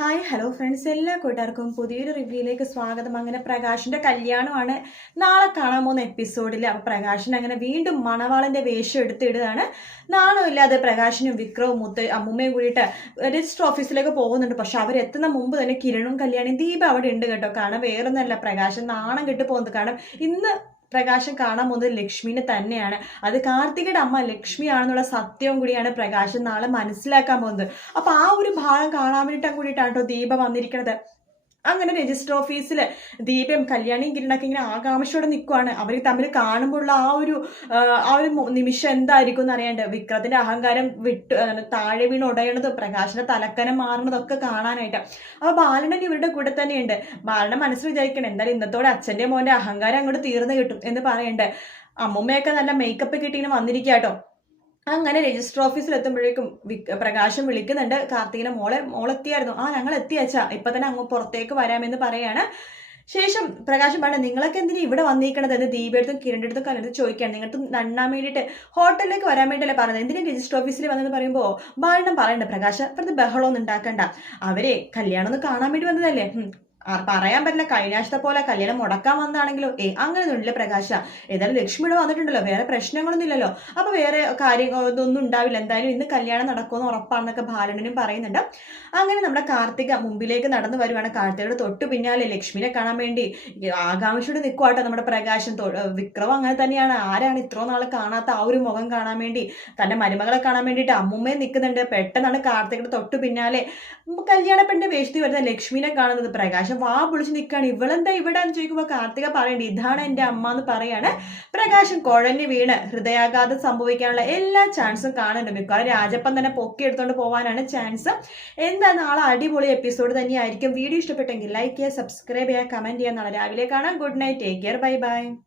Hi hello friends, എല്ലാ കൂട്ടുകാർക്കും പുതിയൊരു റിവ്യൂയിലേക്ക് സ്വാഗതം. അങ്ങനെ പ്രകാശിന്റെ കല്യാണമാണ് നാളെ കാണാൻ പോകുന്ന എപ്പിസോഡിൽ. അപ്പോൾ പ്രകാശിന് അങ്ങനെ വീണ്ടും മണവാളന്റെ വേഷം എടുത്തിടുകയാണ്. നാണമില്ലാതെ പ്രകാശിനും വിക്രവും അമ്മുമ്മയും കൂടിയിട്ട് രജിസ്റ്റർ ഓഫീസിലേക്ക് പോകുന്നുണ്ട്. പക്ഷെ അവരെത്തുന്ന മുമ്പ് തന്നെ കിരണും കല്യാണിയും ദീപ അവിടെ ഉണ്ട് കേട്ടോ. കാരണം വേറൊന്നല്ല, പ്രകാശൻ നാണം കെട്ട് പോകുന്നത്. കാരണം ഇന്ന് പ്രകാശം കാണാൻ പോകുന്നത് ലക്ഷ്മിനെ തന്നെയാണ്. അത് കാർത്തികയുടെ അമ്മ ലക്ഷ്മിയാണെന്നുള്ള സത്യവും കൂടിയാണ് പ്രകാശൻ നാളെ മനസ്സിലാക്കാൻ പോകുന്നത്. അപ്പൊ ആ ഒരു ഭാഗം കാണാൻ വേണ്ടിയിട്ടാണ് കേട്ടോ ദീപ വന്നിരിക്കുന്നത്. അങ്ങനെ രജിസ്റ്റർ ഓഫീസിൽ ദീപയും കല്യാണിയും കിരണൊക്കെ ഇങ്ങനെ ആകാംക്ഷയോടെ നിൽക്കുവാണ്. അവർ തമ്മിൽ കാണുമ്പോഴുള്ള ആ ഒരു നിമിഷം എന്തായിരിക്കും എന്ന് അറിയാണ്ട് വിക്രത്തിന്റെ അഹങ്കാരം താഴെ വീണ് ഉടയണതും പ്രകാശിന്റെ തലക്കനം മാറുന്നതൊക്കെ കാണാനായിട്ട്. അപ്പൊ ബാലനൻ ഇവരുടെ കൂടെ തന്നെയുണ്ട്. ബാലനെ മനസ്സിൽ വിചാരിക്കണം, എന്തായാലും ഇന്നത്തോടെ അച്ഛന്റെ മോന്റെ അഹങ്കാരം അങ്ങോട്ട് തീർന്നു കിട്ടും എന്ന് പറയണ്ട്. അമ്മുമ്മയൊക്കെ നല്ല മേക്കപ്പ് കിട്ടി ഇങ്ങനെ വന്നിരിക്കുക കേട്ടോ. അങ്ങനെ രജിസ്റ്റർ ഓഫീസിൽ എത്തുമ്പോഴേക്കും പ്രകാശം വിളിക്കുന്നുണ്ട്, കാർത്തികിനെ മോളെത്തിയായിരുന്നു. ഞങ്ങൾ എത്തിയച്ചാ, ഇപ്പൊ തന്നെ അങ്ങ് പുറത്തേക്ക് വരാമെന്ന് പറയാണ്. ശേഷം പ്രകാശം പറഞ്ഞു, നിങ്ങളൊക്കെ എന്തിനാ ഇവിടെ വന്നിരിക്കണത് എന്ന് ദീപയെടുത്തും കിരണിന്റെ അടുത്തും കലർത്ത് ചോദിക്കുകയാണ്. നിങ്ങൾക്ക് നണ്ണാൻ വേണ്ടിയിട്ട് ഹോട്ടലിലേക്ക് വരാൻ വേണ്ടിയല്ലേ പറഞ്ഞത്, എന്തിനാ രജിസ്റ്റർ ഓഫീസിൽ വന്നെന്ന് പറയുമ്പോൾ ബാലനം പറയണ്ട, പ്രകാശം വെറുതെ ബഹളമൊന്നും ഉണ്ടാക്കണ്ട, അവരെ കല്യാണം ഒന്ന് കാണാൻ വേണ്ടി വന്നതല്ലേ, പറയാൻ പറ്റില്ല, കഴിഞ്ഞ ആഴ്ചത്തെ പോലെ കല്യാണം മുടക്കാൻ വന്നാണെങ്കിലോ അങ്ങനെയൊന്നുമില്ല പ്രകാശ. ഏതായാലും ലക്ഷ്മിയുടെ വന്നിട്ടുണ്ടല്ലോ, വേറെ പ്രശ്നങ്ങളൊന്നും ഇല്ലല്ലോ, അപ്പൊ വേറെ കാര്യങ്ങളൊന്നും ഉണ്ടാവില്ല, എന്തായാലും ഇന്ന് കല്യാണം നടക്കുമെന്ന് ഉറപ്പാണെന്നൊക്കെ ബാലനും പറയുന്നുണ്ട്. അങ്ങനെ നമ്മുടെ കാർത്തിക മുമ്പിലേക്ക് നടന്നു വരുവാണ്. കാർത്തികയുടെ തൊട്ടു പിന്നാലെ ലക്ഷ്മിനെ കാണാൻ വേണ്ടി ആകാംക്ഷയോടെ നിൽക്കുവാട്ടോ നമ്മുടെ പ്രകാശൻ. വിക്രം അങ്ങനെ തന്നെയാണ്. ആരാണ് ഇത്രോ നാൾ കാണാത്ത ആ ഒരു മുഖം കാണാൻ വേണ്ടി, തന്റെ മരുമകളെ കാണാൻ വേണ്ടിയിട്ട് അമ്മുമ്മയെ നിൽക്കുന്നുണ്ട്. പെട്ടെന്നാണ് കാർത്തികയുടെ തൊട്ടു പിന്നാലെ കല്യാണ പെണ്ണിന്റെ വേഷത്തിൽ വരുന്ന ലക്ഷ്മിനെ കാണുന്നത്. പ്രകാശം വാ പൊളിച്ച് നിൽക്കുകയാണ്. ഇവളെന്താ ഇവിടെ എന്ന് ചോദിക്കുമ്പോൾ കാർത്തിക പറയണ്ട, ഇതാണ് എന്റെ അമ്മ എന്ന് പറയാണ്. പ്രകാശം കുഴഞ്ഞു വീണ് ഹൃദയാഘാതം സംഭവിക്കാനുള്ള എല്ലാ ചാൻസും കാണുന്നുണ്ട്. മിക്കവാറും രാജപ്പൻ തന്നെ പൊക്കിയെടുത്തോണ്ട് പോകാനാണ് ചാൻസ്. എന്താ നാളെ അടിപൊളി എപ്പിസോഡ് തന്നെയായിരിക്കും. വീഡിയോ ഇഷ്ടപ്പെട്ടെങ്കിൽ ലൈക്ക് ചെയ്യുക, സബ്സ്ക്രൈബ് ചെയ്യുക, കമന്റ് ചെയ്യുക. നാളെ രാവിലെ കാണാം. Good night, take care, bye bye.